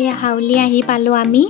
এয়া হাউলি আহি পালোঁ আমি।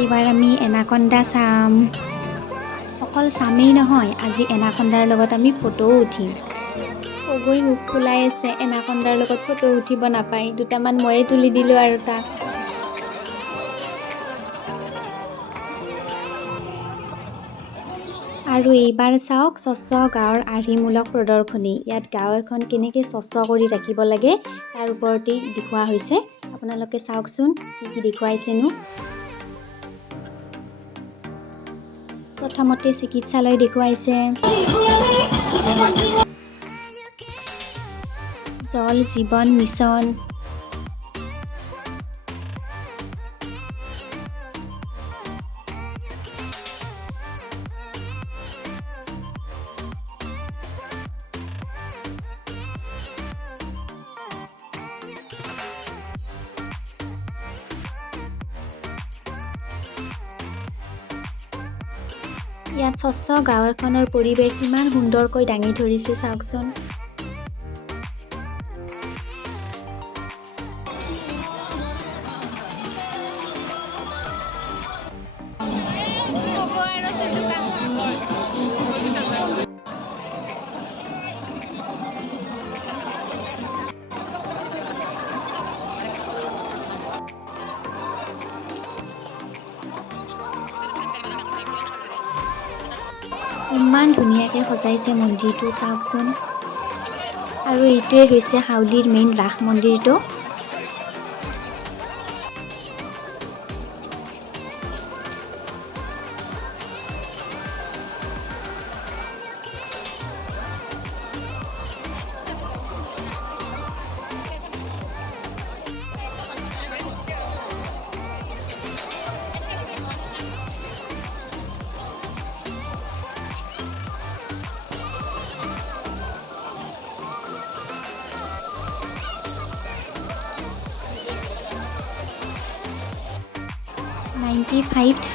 এইবাৰ আমি এনাকন্দা চাম। অকল চামেই নহয়, আজি এনাকন্দাৰ লগত আমি ফটোও উঠিম। সগৈ মুখ ফুলাই আছে, এনাকন্দাৰ লগত ফটো উঠিব নাপায়। দুটামান ময়ে তুলি দিলোঁ আৰু তাক। আৰু এইবাৰ চাওক স্বচ্ছ গাঁৱৰ আৰ্হিমূলক প্ৰদৰ্শনী। ইয়াত গাঁও এখন কেনেকৈ স্বচ্ছ কৰি ৰাখিব লাগে তাৰ ওপৰতেই দেখুওৱা হৈছে। আপোনালোকে চাওকচোন কি দেখুৱাইছেনো। প্ৰথমতে চিকিৎসালয় দেখুৱাইছে, জল জীৱন মিছন, ইয়াত স্বচ্ছ গাঁও এখনৰ পৰিৱেশ ইমান সুন্দৰকৈ দাঙি ধৰিছে চাওকচোন। ইমান ধুনীয়াকৈ সজাইছে মন্দিৰটো চাওকচোন। আৰু এইটোৱে হৈছে হাউলিৰ মেইন ৰাস মন্দিৰটো।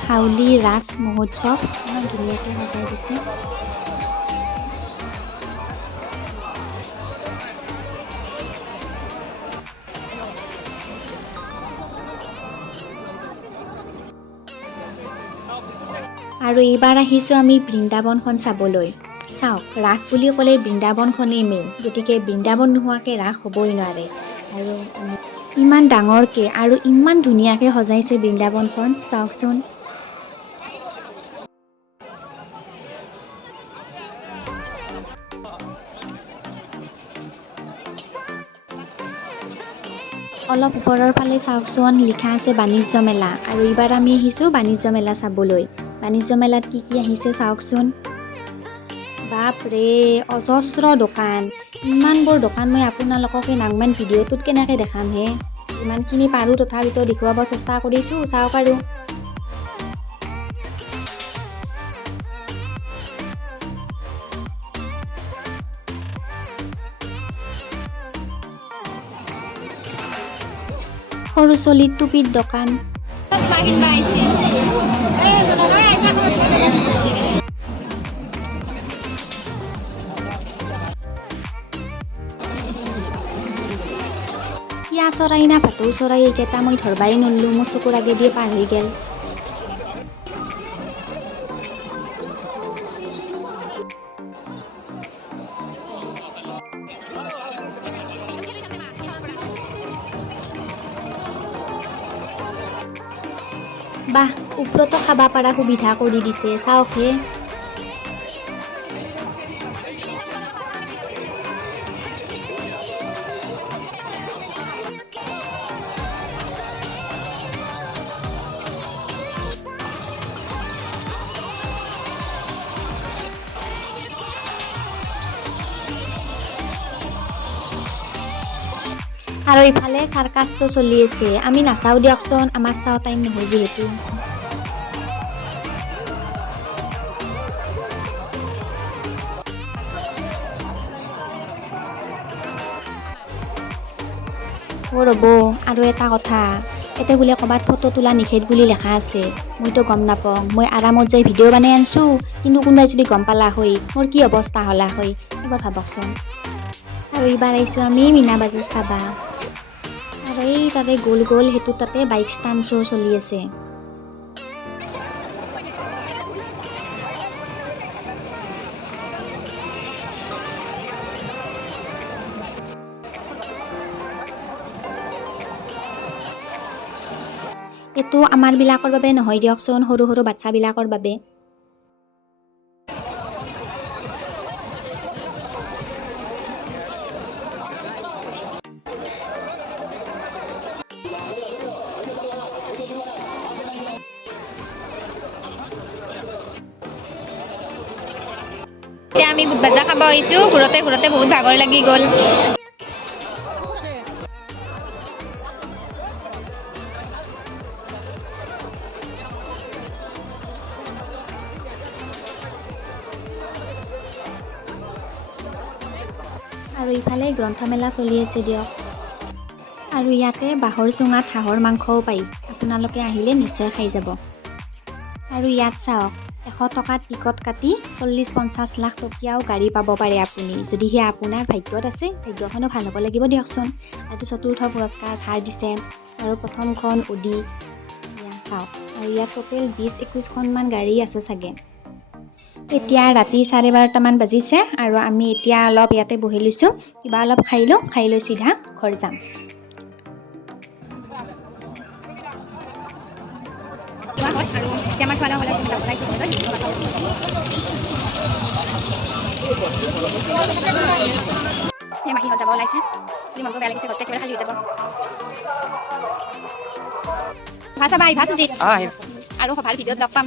Hawly Rash Mohotsav ইমান ধুনীয়াকৈ সজাই দিছে। আৰু এইবাৰ আহিছোঁ আমি বৃন্দাবনখন চাবলৈ। চাওক, ৰাস বুলি ক'লে বৃন্দাবনখনেই মেইন, গতিকে বৃন্দাবন নোহোৱাকৈ ৰাস হ'বই নোৱাৰে। আৰু ইমান ডাঙৰকৈ আৰু ইমান ধুনীয়াকৈ সজাইছে বৃন্দাবনখন চাওকচোন। অলপ ওপৰৰ ফালে চাওকচোন লিখা আছে বাণিজ্য মেলা আৰু এইবাৰ আমি আহিছোঁ বাণিজ্য মেলা চাবলৈ। বাণিজ্য মেলাত কি কি আহিছে চাওকচোন। বাপৰে অজস্ৰ দোকান, ইমানবোৰ দোকান মই আপোনালোকক এই নাংমান ভিডিঅ'টোত কেনেকৈ দেখাম হে। ইমানখিনি পাৰোঁ তথাপিতো দেখুৱাব চেষ্টা কৰিছোঁ, চাওক আৰু। সৰু চলিৰ টুপিৰ দোকান। পিয়া চৰাই না ভাটৌ চৰাই এইকেইটা মই ধৰবাই নৰলোঁ, মোৰ চকুৰ আগেদিয়ে পাৰ হৈ গেল। বাহ, ওপৰতো খাবা পাৰা সুবিধা কৰি দিছে, চাওকহে। আৰু ইফালে চাৰ্কাছ শ্ব' চলি আছে, আমি নাচাওঁ দিয়কচোন, আমাৰ চাওঁ টাইম নহয় যিহেতু। ৰ'ব, আৰু এটা কথা, এতে বোলে ক'ৰবাত ফটো তোলা নিষেধ বুলি লেখা আছে। মইতো গম নাপাওঁ, মই আৰামত যাই ভিডিঅ' বনাই আনছোঁ, কিন্তু কোনোবাই যদি গম পালা হয় মোৰ কি অৱস্থা হ'লা হয়, এবাৰ ভাবকচোন। আৰু এইবাৰ আহিছোঁ আমি মীনা বাজাৰ চাবা। আৰু এই তাতে গ'ল সেইটো তাতে বাইক ষ্টাণ্ড শ্ব' চলি আছে। এইটো আমাৰ বিলাকৰ বাবে নহয় দিয়কচোন, সৰু সৰু বাচ্ছাবিলাকৰ বাবে। এতিয়া আমি বুট ভাজা খাব আহিছোঁ, ঘূৰতে ঘূৰতে বহুত ভাগৰ লাগি গ'ল। আৰু ইফালে গ্ৰন্থমেলা চলি আছে দিয়ক। আৰু ইয়াতে বাঁহৰ চুঙাত হাঁহৰ মাংসও পায়, আপোনালোকে আহিলে নিশ্চয় খাই যাব। আৰু ইয়াত চাওক, 100 টকাত টিকট কাটি 40-50 লাখ টকীয়াও গাড়ী পাব পাৰে আপুনি, যদিহে আপোনাৰ ভাগ্যত আছে। ভাগ্যখনো ভাল হ'ব লাগিব দিয়কচোন। এইটো 4ৰ্থ পুৰস্কাৰ ধাৰ দিছে, আৰু প্ৰথমখন উডি চাওক। আৰু ইয়াত টোটেল 20-21খনমান গাড়ী আছে চাগে। এতিয়া ৰাতি 12:30মান বাজিছে, আৰু আমি এতিয়া অলপ ইয়াতে বহি লৈছোঁ, কিবা অলপ খাই লৈ চিধা ঘৰ যাম। মাহীহঁত যাব ওলাইছে, মনটো বেয়া লাগিছে, গোটেই খালী হৈ যাব। ভাত চাবা আহিবা সুজিত, আৰু ভাল ভিডিঅ'ত লগ পাম।